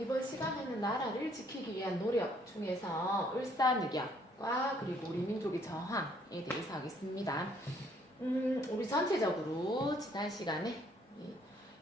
이번 시간에는 나라를 지키기 위한 노력 중에서 을사늑약과 그리고 우리 민족의 저항에 대해서 하겠습니다. 우리 전체적으로 지난 시간에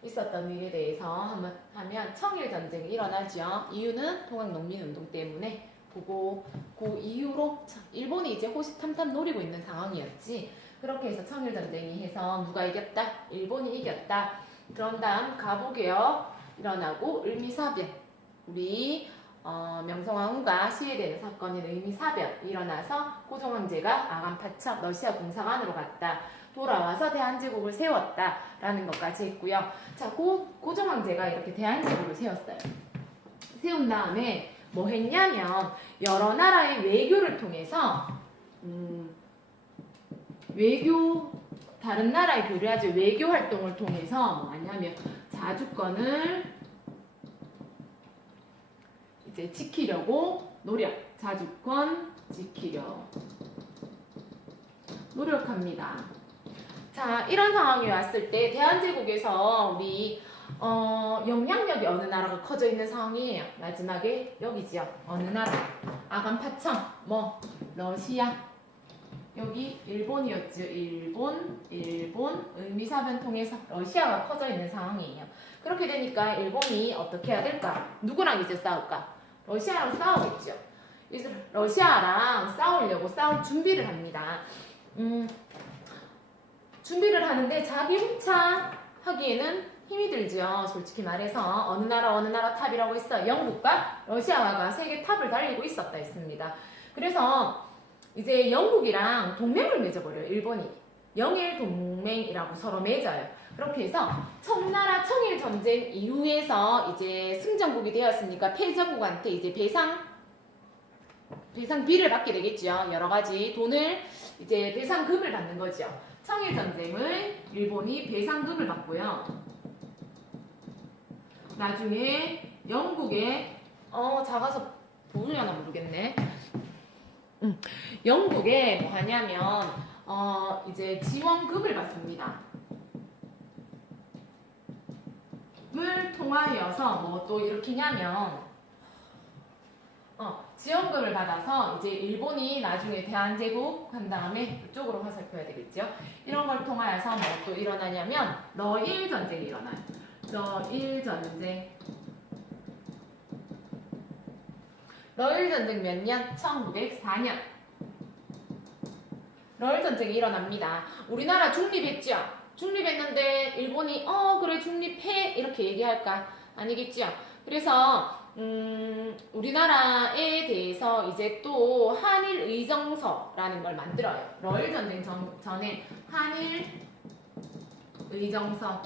있었던 일에 대해서 한번 하면 청일전쟁이 일어나죠. 이유는 통학농민운동 때문에 보고 그 이후로 일본이 이제 호시탐탐 노리고 있는 상황이었지. 그렇게 해서 청일전쟁이 해서 누가 이겼다? 일본이 이겼다. 그런 다음 가부개혁 일어나고 을미사변, 우리 명성황후가 시해되는 사건인 을미사변 일어나서 고종황제가 아간파천 러시아 공사관으로 갔다. 돌아와서 대한제국을 세웠다라는 것까지 했고요. 자, 고종황제가 이렇게 대한제국을 세웠어요. 세운 다음에 뭐 했냐면 여러 나라의 외교를 통해서 다른 나라에 교류하지 외교 활동을 통해서 뭐 하냐면 자주권을 이제 지키려고 자주권 지키려 노력합니다. 자, 이런 상황이 왔을 때 대한제국에서 우리 영향력이 어느 나라가 커져 있는 상황이에요. 마지막에 여기지요. 어느 나라? 아간파천, 뭐 러시아. 여기 일본이었죠. 일본, 을미사변 통해서 러시아가 커져 있는 상황이에요. 그렇게 되니까 일본이 어떻게 해야 될까? 누구랑 이제 싸울까? 러시아랑 싸우겠죠. 그래서 러시아랑 싸울 준비를 합니다. 준비를 하는데 자기 혼자 하기에는 힘이 들죠. 솔직히 말해서 어느 나라 탑이라고 했어. 영국과 러시아가 세계 탑을 달리고 있었다 했습니다. 그래서 이제 영국이랑 동맹을 맺어버려요. 일본이. 영일 동맹이라고 서로 맺어요. 그렇게 해서 청나라 청일 전쟁 이후에서 이제 승전국이 되었으니까 패전국한테 이제 배상비를 받게 되겠죠. 여러 가지 돈을 이제 배상금을 받는 거죠. 청일 전쟁을 일본이 배상금을 받고요. 나중에 영국에 작아서 보이려나 모르겠네. 영국에 뭐 하냐면 이제 지원금을 받습니다. 을 통하여서 뭐 또 이렇게냐면 지원금을 받아서 이제 일본이 나중에 대한제국 한 다음에 이쪽으로 화살표야 되겠죠. 이런 걸 통하여서 뭐 또 일어나냐면 러일 전쟁이 일어나요. 러일 전쟁. 러일 전쟁 몇 년? 1904년. 러일 전쟁이 일어납니다. 우리나라 중립했죠? 중립했는데 일본이 그래 중립해 이렇게 얘기할까? 아니겠죠? 그래서 우리나라에 대해서 이제 또 한일 의정서라는 걸 만들어요. 러일 전쟁 전에 한일 의정서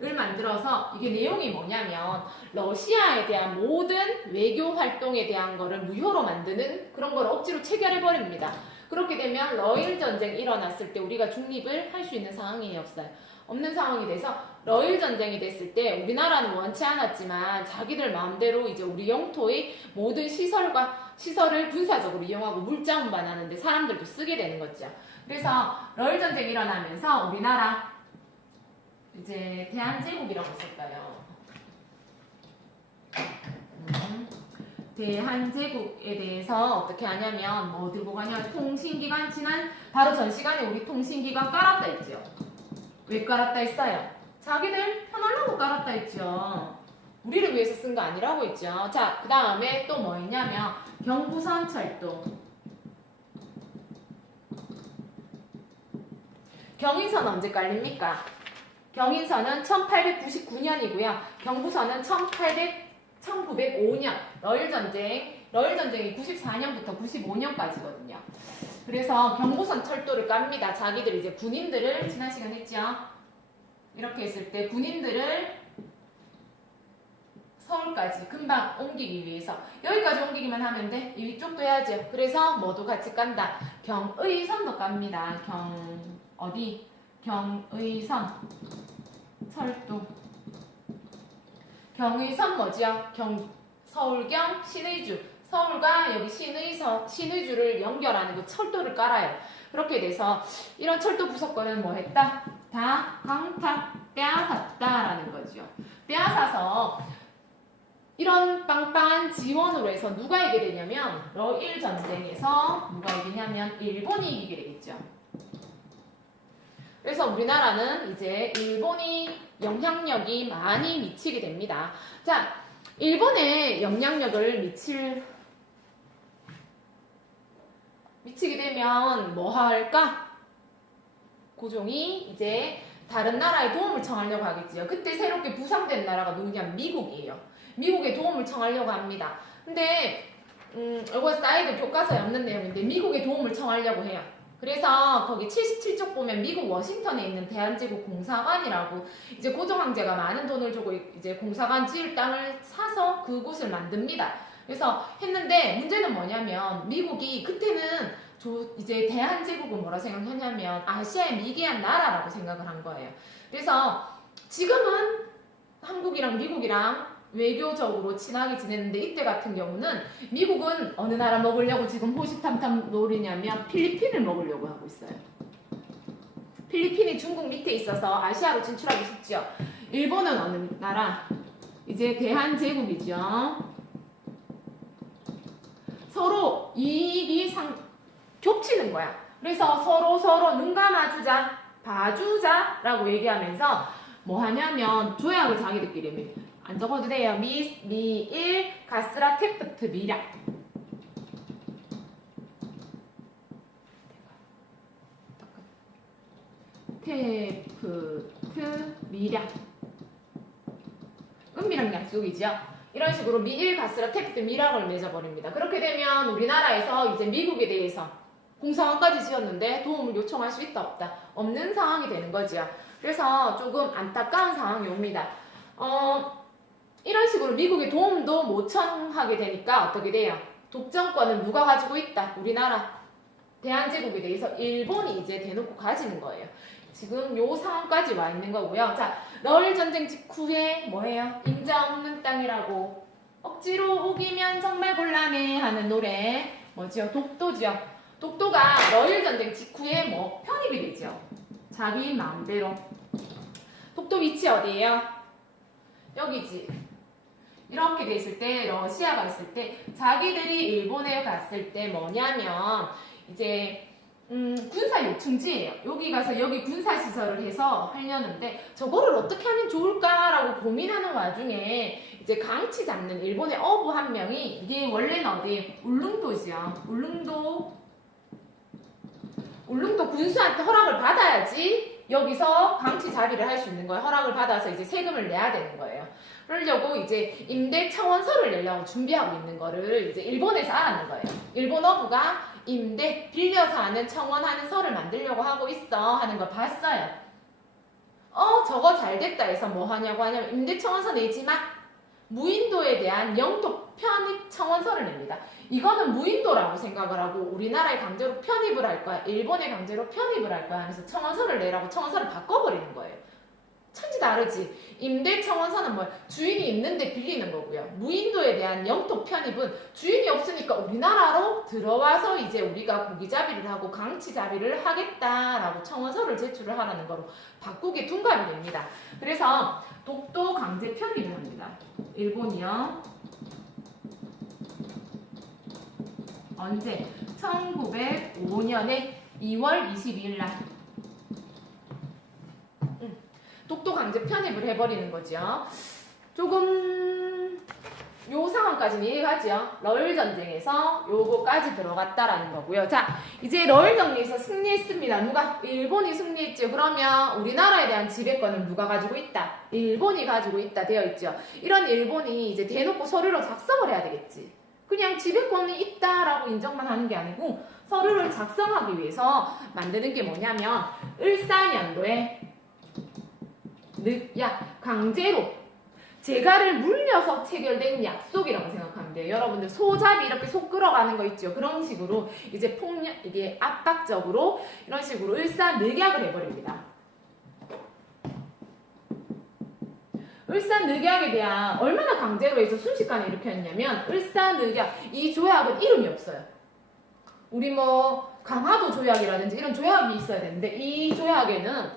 를 만들어서 이게 내용이 뭐냐면 러시아에 대한 모든 외교 활동에 대한 거를 무효로 만드는 그런 걸 억지로 체결해 버립니다. 그렇게 되면 러일 전쟁이 일어났을 때 우리가 중립을 할 수 있는 상황이 없는 상황이 돼서 러일 전쟁이 됐을 때 우리나라는 원치 않았지만 자기들 마음대로 이제 우리 영토의 모든 시설을 군사적으로 이용하고 물자 운반하는데 사람들도 쓰게 되는 거죠. 그래서 러일 전쟁이 일어나면서 우리나라 이제 대한제국이라고 쓸까요? 대한제국에 대해서 어떻게 하냐면 뭐 들고 가냐면 통신기관 바로 전 시간에 우리 통신기관 깔았다 했죠. 왜 깔았다 했어요? 자기들 편하려고 깔았다 했죠. 우리를 위해서 쓴 거 아니라고 했죠. 자, 그 다음에 또 뭐 있냐면 경부선 철도. 경인선은 언제 깔립니까? 경인선은 1899년이고요. 경부선은 1905년 러일전쟁이 94년부터 95년까지거든요. 그래서 경부선 철도를 깝니다. 자기들 이제 군인들을 지난 시간 했죠. 이렇게 했을 때 군인들을 서울까지 금방 옮기기 위해서 여기까지 옮기기만 하면 돼. 이쪽도 해야죠. 그래서 뭐도 같이 깐다. 경의선도 깝니다. 경의선 철도. 경의선 뭐죠? 서울경 신의주. 서울과 여기 신의주를 연결하는 그 철도를 깔아요. 그렇게 돼서 이런 철도 부속권은 뭐 했다? 다 강타 빼앗았다라는 거죠. 빼앗아서 이런 빵빵한 지원으로 해서 누가 이기게 되냐면 러일 전쟁에서 누가 이기냐면 일본이 이기게 되겠죠. 그래서 우리나라는 이제 일본이 영향력이 많이 미치게 됩니다. 자, 일본에 영향력을 미치게 되면 뭐 할까? 고종이 이제 다른 나라에 도움을 청하려고 하겠지요. 그때 새롭게 부상된 나라가 누구냐면 미국이에요. 미국에 도움을 청하려고 합니다. 근데 이거 사이드 교과서에 없는 내용인데 미국에 도움을 청하려고 해요. 그래서 거기 77쪽 보면 미국 워싱턴에 있는 대한제국 공사관이라고 이제 고종 황제가 많은 돈을 주고 이제 공사관 지을 땅을 사서 그곳을 만듭니다. 그래서 했는데 문제는 뭐냐면 미국이 그때는 이제 대한제국은 뭐라 생각하냐면 아시아의 미개한 나라라고 생각을 한 거예요. 그래서 지금은 한국이랑 미국이랑 외교적으로 친하게 지냈는데 이때 같은 경우는 미국은 어느 나라 먹으려고 지금 호시탐탐 노리냐면 필리핀을 먹으려고 하고 있어요. 필리핀이 중국 밑에 있어서 아시아로 진출하기 쉽죠. 일본은 어느 나라? 이제 대한제국이죠. 서로 이익이 겹치는 거야. 그래서 서로 눈 감아주자, 봐주자라고 얘기하면서 뭐 하냐면 조약을 자기들끼리 안 적어도 돼요. 미일 가스라 테프트 미략. 테프트 미략. 은밀한 약속이죠. 이런 식으로 미일 가스라 테프트 미략을 맺어버립니다. 그렇게 되면 우리나라에서 이제 미국에 대해서 공사관까지 지었는데 도움을 요청할 수 있다 없다 없는 상황이 되는 거죠. 그래서 조금 안타까운 상황이 옵니다. 이런 식으로 미국의 도움도 못 청하게 되니까 어떻게 돼요? 독점권은 누가 가지고 있다? 우리나라 대한제국에 대해서 일본이 이제 대놓고 가지는 거예요. 지금 요 상황까지 와 있는 거고요. 자, 러일 전쟁 직후에 뭐해요? 임자 없는 땅이라고 억지로 우기면 정말 곤란해 하는 노래 뭐지요? 독도지요. 독도가 러일 전쟁 직후에 뭐 편입이 되죠. 자기 마음대로. 독도 위치 어디예요? 여기지. 이렇게 돼 있을 때 러시아가 있을 때 자기들이 일본에 갔을 때 뭐냐면 이제 군사 요충지예요. 여기 가서 여기 군사 시설을 해서 하려는데 저거를 어떻게 하면 좋을까라고 고민하는 와중에 이제 강치 잡는 일본의 어부 한 명이 이게 원래는 어디 울릉도지요. 울릉도 군수한테 허락을 받아야지 여기서 강치 자비를 할 수 있는 거예요. 허락을 받아서 이제 세금을 내야 되는 거예요. 그러려고 이제 임대 청원서를 내려고 준비하고 있는 거를 이제 일본에서 알았는 거예요. 일본 어부가 임대 빌려서 하는 청원하는 서를 만들려고 하고 있어 하는 걸 봤어요. 저거 잘 됐다 해서 뭐 하냐면 임대 청원서 내지 마. 무인도에 대한 영토 편입 청원서를 냅니다. 이거는 무인도라고 생각을 하고 우리나라에 강제로 편입을 할 거야. 일본에 강제로 편입을 할 거야. 하면서 청원서를 내라고 청원서를 바꿔버리는 거예요. 천지 다르지. 임대 청원서는 뭐 주인이 있는데 빌리는 거고요. 무인도에 대한 영토 편입은 주인이 없으니까 우리나라로 들어와서 이제 우리가 고기잡이를 하고 강치잡이를 하겠다라고 청원서를 제출을 하라는 거로 바꾸게 둔갑이 됩니다. 그래서 독도 강제 편입을 합니다. 일본이요. 언제? 1905년에 2월 22일 날 독도 강제 편입을 해버리는 거죠. 조금 요 상황까지는 이해가죠. 러일 전쟁에서 요거까지 들어갔다라는 거고요. 자, 이제 러일 전쟁에서 승리했습니다. 누가? 일본이 승리했죠. 그러면 우리나라에 대한 지배권은 누가 가지고 있다? 일본이 가지고 있다 되어 있죠. 이런 일본이 이제 대놓고 서류로 작성을 해야 되겠지. 그냥 지배권이 있다라고 인정만 하는 게 아니고 서류를 작성하기 위해서 만드는 게 뭐냐면 을사년도에 강제로 재가를 물려서 체결된 약속이라고 생각하면 돼요. 여러분들 소잡이 이렇게 속 끌어가는 거 있죠. 그런 식으로 이제 폭력, 이게 압박적으로 이런 식으로 을사늑약을 해버립니다. 을사늑약에 대한 얼마나 강제로 해서 순식간에 이렇게 했냐면 을사늑약 이 조약은 이름이 없어요. 우리 뭐 강화도 조약이라든지 이런 조약이 있어야 되는데 이 조약에는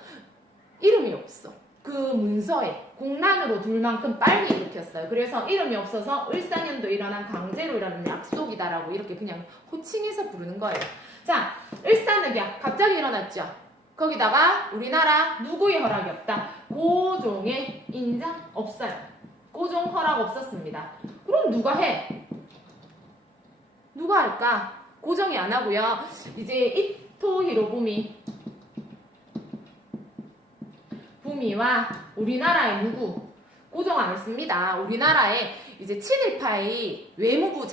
이름이 없어. 그 문서에 국난으로 둘 만큼 빨리 일으켰어요. 그래서 이름이 없어서 을사년도 일어난 강제로 일어난 약속이다라고 이렇게 그냥 호칭해서 부르는 거예요. 자, 을사늑약 갑자기 일어났죠. 거기다가 우리나라 누구의 허락이 없다. 고종의 인정 없어요. 고종 허락 없었습니다. 그럼 누가 해? 누가 할까? 고종이 안 하고요. 이제 이토 히로부미 부미와 우리나라의 누구? 고종 안 했습니다. 우리나라의 이제 친일파의 외무부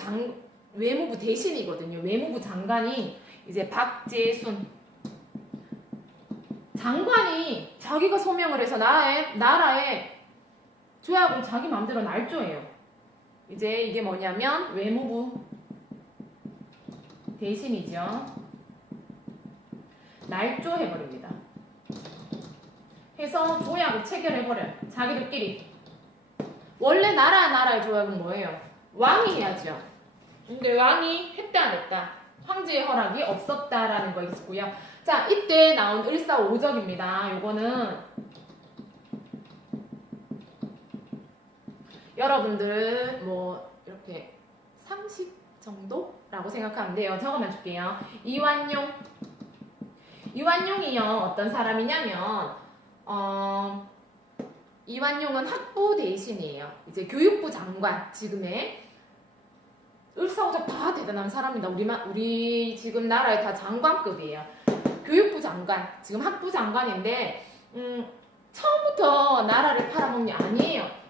대신이거든요. 외무부 장관이 이제 박재순 장관이 자기가 소명을 해서 나라에 조약을 자기 마음대로 날조해요. 이제 이게 뭐냐면 외무부 대신이죠. 날조해버립니다. 해서 조약을 체결해버려요. 자기들끼리. 원래 나라의 조약은 뭐예요? 왕이 해야죠. 근데 왕이 했다 안 했다? 황제의 허락이 없었다라는 거 있고요. 자, 이때 나온 을사오적입니다. 요거는 여러분들 뭐 이렇게 상식 정도라고 생각하면 돼요. 적어만 줄게요. 이완용이요. 어떤 사람이냐면 이완용은 학부 대신이에요. 이제 교육부 장관, 지금의 을사오적 다 대단한 사람이다. 우리 지금 나라에 다 장관급이에요. 교육부 장관, 지금 학부 장관인데 처음부터 나라를 팔아먹는 게 아니에요.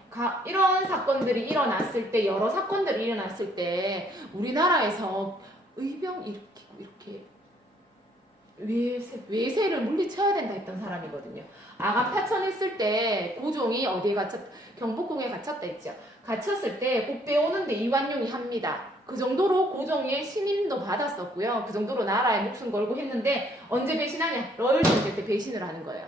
이런 사건들이 일어났을 때, 여러 사건들이 일어났을 때 우리나라에서 의병 이렇게 외세를 물리쳐야 된다 했던 사람이거든요. 아간 파천했을 때 고종이 어디에 경복궁에 갇혔다 했죠. 갇혔을 때 꼭 빼오는데 이완용이 합니다. 그 정도로 고종의 신임도 받았었고요. 그 정도로 나라에 목숨 걸고 했는데 언제 배신하냐? 러일 전쟁 때 배신을 하는 거예요.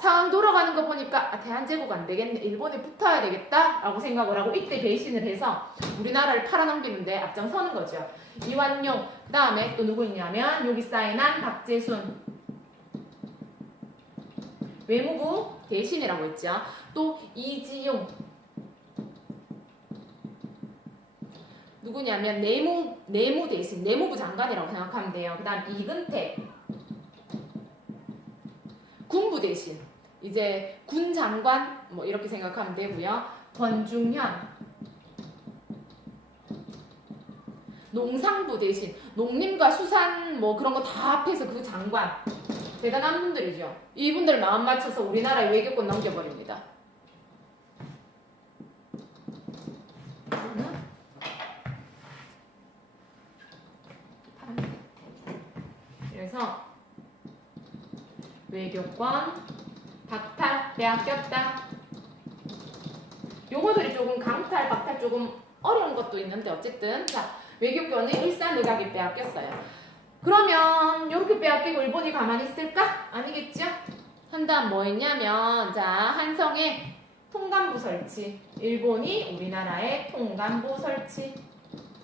상황 돌아가는 거 보니까 대한제국 안 되겠네. 일본에 붙어야 되겠다 라고 생각을 하고 이때 배신을 해서 우리나라를 팔아넘기는데 앞장서는 거죠. 이완용, 그 다음에 또 누구 있냐면 여기 사인한 박재순 외무부 대신이라고 했죠. 또 이지용 누구냐면 내무 대신 내무부 장관이라고 생각하면 돼요. 그 다음 이근택 군부 대신 이제 군 장관 뭐 이렇게 생각하면 되고요. 권중현 농상부 대신 농림과 수산 뭐 그런 거 다 합해서 그 장관 대단한 분들이죠. 이분들 마음 맞춰서 우리나라에 외교권 넘겨버립니다. 그래서 외교권 박탈 빼앗겼다. 요거들이 조금 강탈 박탈 조금 어려운 것도 있는데 어쨌든 자 외교권이 을사늑약이 빼앗겼어요. 그러면 이렇게 빼앗기고 일본이 가만히 있을까? 아니겠죠? 한다음 뭐 했냐면 자 한성의 통감부 설치 일본이 우리나라의 통감부 설치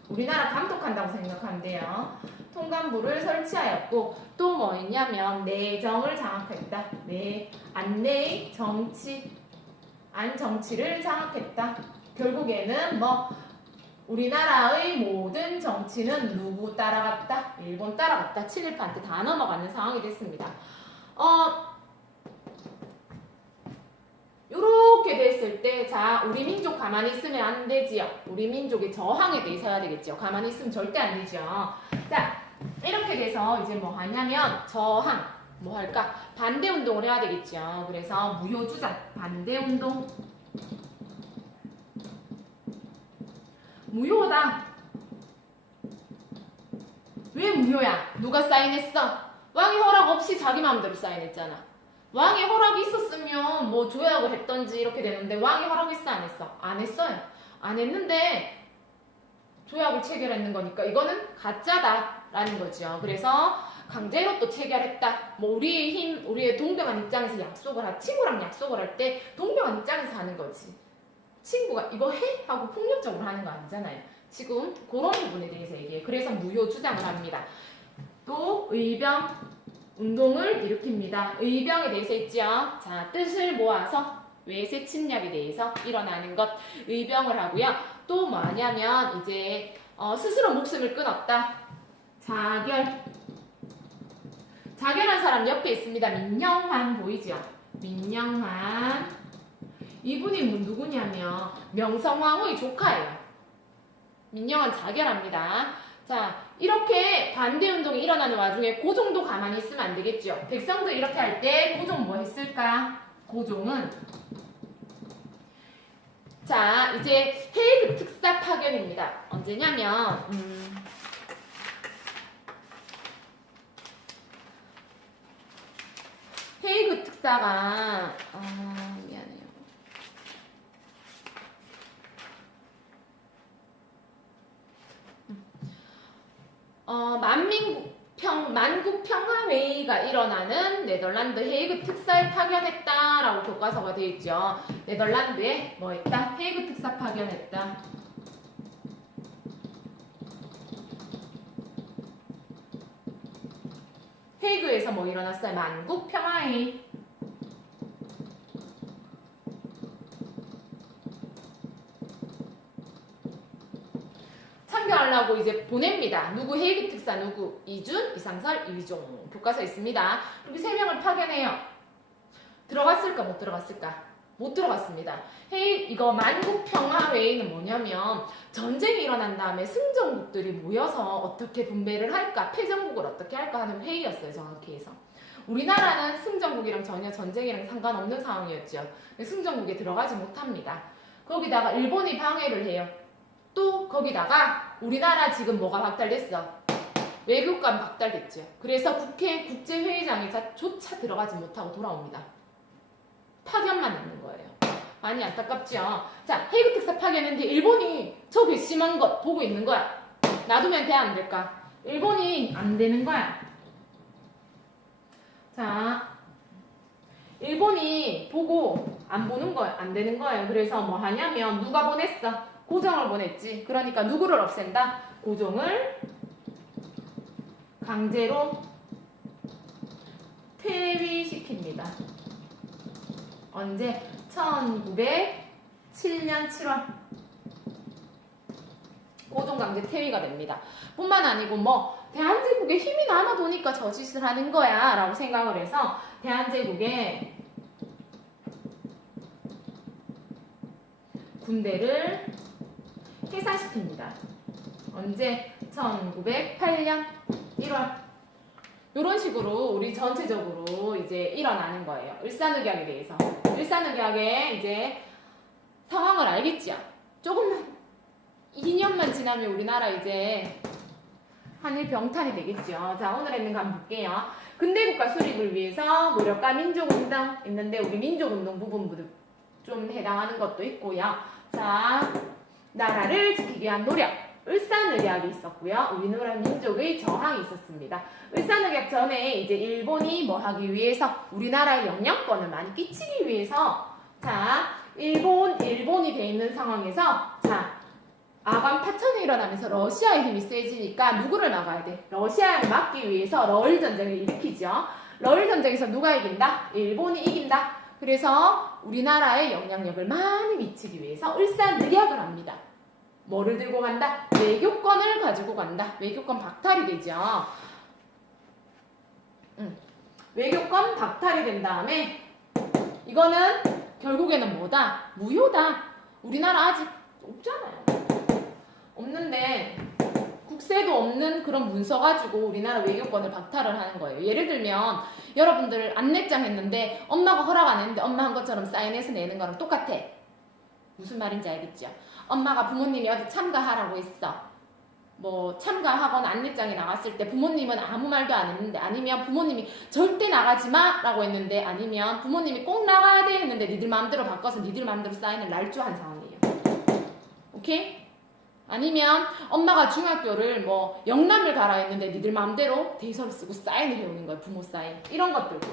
우리나라 감독한다고 생각하면 돼요. 통감부를 설치하였고 또 뭐 했냐면 내정을 장악했다. 안내의 정치 안정치를 장악했다. 결국에는 뭐 우리나라의 모든 정치는 누구 따라갔다? 일본 따라갔다. 친일파한테 다 넘어가는 상황이 됐습니다. 요렇게 됐을 때, 자, 우리 민족 가만히 있으면 안 되지요. 우리 민족의 저항에 대해서 해야 되겠죠. 가만히 있으면 절대 안 되죠. 자, 이렇게 돼서 이제 뭐 하냐면, 저항, 뭐 할까? 반대운동을 해야 되겠죠. 그래서 무효주장, 반대운동. 무효다. 왜 무효야? 누가 사인했어? 왕의 허락 없이 자기 마음대로 사인했잖아. 왕의 허락이 있었으면 뭐 조약을 했던지 이렇게 되는데 왕의 허락했어 안 했어? 안 했어요. 안 했는데 조약을 체결했는 거니까 이거는 가짜다라는 거죠. 그래서 강제로 또 체결했다. 뭐 우리의 동등한 입장에서 친구랑 약속을 할 때 동등한 입장에서 하는 거지. 친구가 이거 해? 하고 폭력적으로 하는 거 아니잖아요. 지금 그런 부분에 대해서 얘기해요. 그래서 무효 주장을 합니다. 또 의병 운동을 일으킵니다. 의병에 대해서 있죠. 자, 뜻을 모아서 외세 침략에 대해서 일어나는 것 의병을 하고요. 또 뭐하냐면 이제 스스로 목숨을 끊었다. 자결한 사람 옆에 있습니다. 민영환 보이죠? 민영환. 이분이 누구냐면 명성황후의 조카예요. 민영환 자결합니다. 자, 이렇게 반대운동이 일어나는 와중에 고종도 가만히 있으면 안 되겠죠. 백성도 이렇게 할 때 고종 뭐 했을까? 고종은 자, 이제 헤이그 특사 파견입니다. 언제냐면 헤이그 특사가 미안해요. 만국평화회의가 일어나는 네덜란드 헤이그 특사에 파견했다라고 교과서가 되어 있죠. 네덜란드에 뭐 했다? 헤이그 특사 파견했다. 헤이그에서 뭐 일어났어요? 만국평화회의. 참여하려고 이제 보냅니다. 누구 헤이그 특사 누구? 이준, 이상설, 이휘종. 교과서 있습니다. 이렇게 3명을 파견해요. 들어갔을까 못 들어갔을까? 못 들어갔습니다. 이거 만국평화회의는 뭐냐면 전쟁이 일어난 다음에 승전국들이 모여서 어떻게 분배를 할까, 패전국을 어떻게 할까 하는 회의였어요. 정확히 해서. 우리나라는 승전국이랑 전혀 전쟁이랑 상관없는 상황이었죠. 승전국에 들어가지 못합니다. 거기다가 일본이 방해를 해요. 또 거기다가 우리나라 지금 뭐가 박탈됐어? 외교관 박탈됐죠. 그래서 국제회의장에조차 들어가지 못하고 돌아옵니다. 파견만 있는 거예요. 많이 안타깝죠. 자, 헤이그 특사 파견했는데 일본이 저 괘씸한 것 보고 있는 거야. 놔두면 돼, 안 될까? 일본이 안 되는 거야. 자, 일본이 보고 안 보는 거야. 안 되는 거예요. 그래서 뭐 하냐면 누가 보냈어? 고종을 보냈지. 그러니까 누구를 없앤다? 고종을 강제로 퇴위시킵니다. 언제? 1907년 7월. 고종 강제 퇴위가 됩니다. 뿐만 아니고 뭐 대한제국에 힘이 남아도니까 저 짓을 하는 거야 라고 생각을 해서 대한제국에 군대를 해산시킵니다. 언제? 1908년 1월. 이런 식으로 우리 전체적으로 이제 일어나는 거예요. 을사늑약에 대해서. 을사늑약의 이제 상황을 알겠죠? 조금만 2년만 지나면 우리나라 이제 한일 병탄이 되겠죠. 자, 오늘 했는 거 한번 볼게요. 근대국가 수립을 위해서 노력과 민족운동 있는데 우리 민족운동 부분도 좀 해당하는 것도 있고요. 자, 나라를 지키기 위한 노력, 을사늑약이 있었고요. 우리나라 민족의 저항이 있었습니다. 을사늑약 전에 이제 일본이 뭐 하기 위해서 우리나라의 영향권을 많이 끼치기 위해서 자, 일본이 돼 있는 상황에서 자, 아관 파천이 일어나면서 러시아의 힘이 세지니까 누구를 막아야 돼? 러시아를 막기 위해서 러일 전쟁을 일으키죠. 러일 전쟁에서 누가 이긴다? 일본이 이긴다. 그래서 우리나라의 영향력을 많이 미치기 위해서 을사늑약을 합니다. 뭐를 들고 간다? 외교권을 가지고 간다. 외교권 박탈이 되죠. 외교권 박탈이 된 다음에 이거는 결국에는 뭐다? 무효다. 우리나라 아직 없잖아요. 없는데 국세도 없는 그런 문서 가지고 우리나라 외교권을 박탈을 하는 거예요. 예를 들면 여러분들 안내장 했는데 엄마가 허락 안 했는데 엄마 한 것처럼 사인해서 내는 거랑 똑같아. 무슨 말인지 알겠죠? 엄마가 부모님이 어디 참가하라고 했어. 뭐 참가하거나 안내장에 나갔을 때 부모님은 아무 말도 안 했는데 아니면 부모님이 절대 나가지 마 라고 했는데 아니면 부모님이 꼭 나가야 돼 했는데 니들 마음대로 바꿔서 니들 마음대로 사인을 날조한 상황이에요. 오케이? 아니면 엄마가 중학교를 뭐 영남을 가라 했는데 니들 마음대로 대서를 쓰고 사인을 해오는 거예요. 부모 사인. 이런 것들도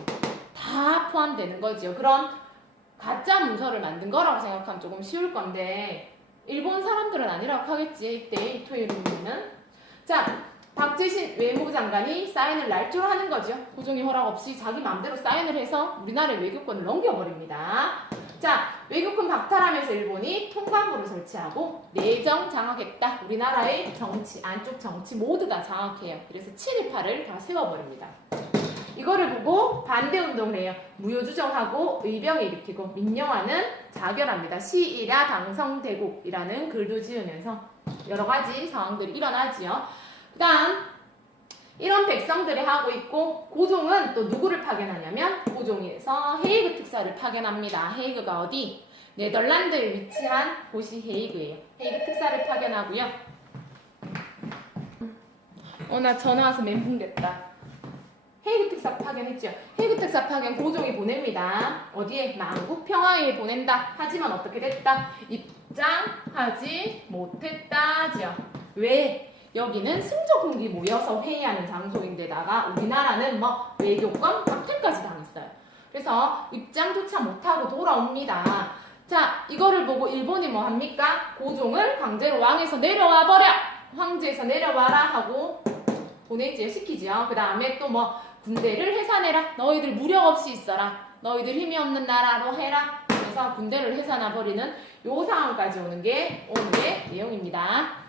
다 포함되는 거죠. 그런 가짜 문서를 만든 거라고 생각하면 조금 쉬울 건데 일본 사람들은 아니라고 하겠지. 이때 토요일이면은 자, 박재신 외무부 장관이 사인을 날조를 하는 거죠. 고종이 허락 없이 자기 마음대로 사인을 해서 우리나라의 외교권을 넘겨버립니다. 자, 외교권 박탈하면서 일본이 통감부를 설치하고 내정 장악했다. 우리나라의 정치, 안쪽 정치 모두 다 장악해요. 그래서 7.28을 다 세워버립니다. 이거를 보고 반대운동을 해요. 무효주정하고 의병을 일으키고 민영화는 자결합니다. 시일야 방성대국이라는 글도 지으면서 여러 가지 상황들이 일어나지요. 그 다음 이런 백성들이 하고 있고 고종은 또 누구를 파견하냐면 고종에서 헤이그 특사를 파견합니다. 헤이그가 어디? 네덜란드에 위치한 곳이 헤이그예요. 헤이그 특사를 파견하고요. 나 전화 와서 멘붕 됐다. 헤이그 특사 파견했죠. 헤이그 특사 파견 고종이 보냅니다. 어디에? 만국 평화회에 보낸다. 하지만 어떻게 됐다? 입장하지 못했다지요. 왜? 여기는 승조국이 모여서 회의하는 장소인데다가 우리나라는 뭐 외교권 박탈까지 당했어요. 그래서 입장조차 못하고 돌아옵니다. 자, 이거를 보고 일본이 뭐 합니까? 고종을 강제로 왕에서 내려와 버려! 황제에서 내려와라 하고 보내지요. 시키지요. 그 다음에 또 뭐 군대를 해산해라. 너희들 무력 없이 있어라. 너희들 힘이 없는 나라로 해라. 그래서 군대를 해산해버리는 요 상황까지 오는 게 오늘의 내용입니다.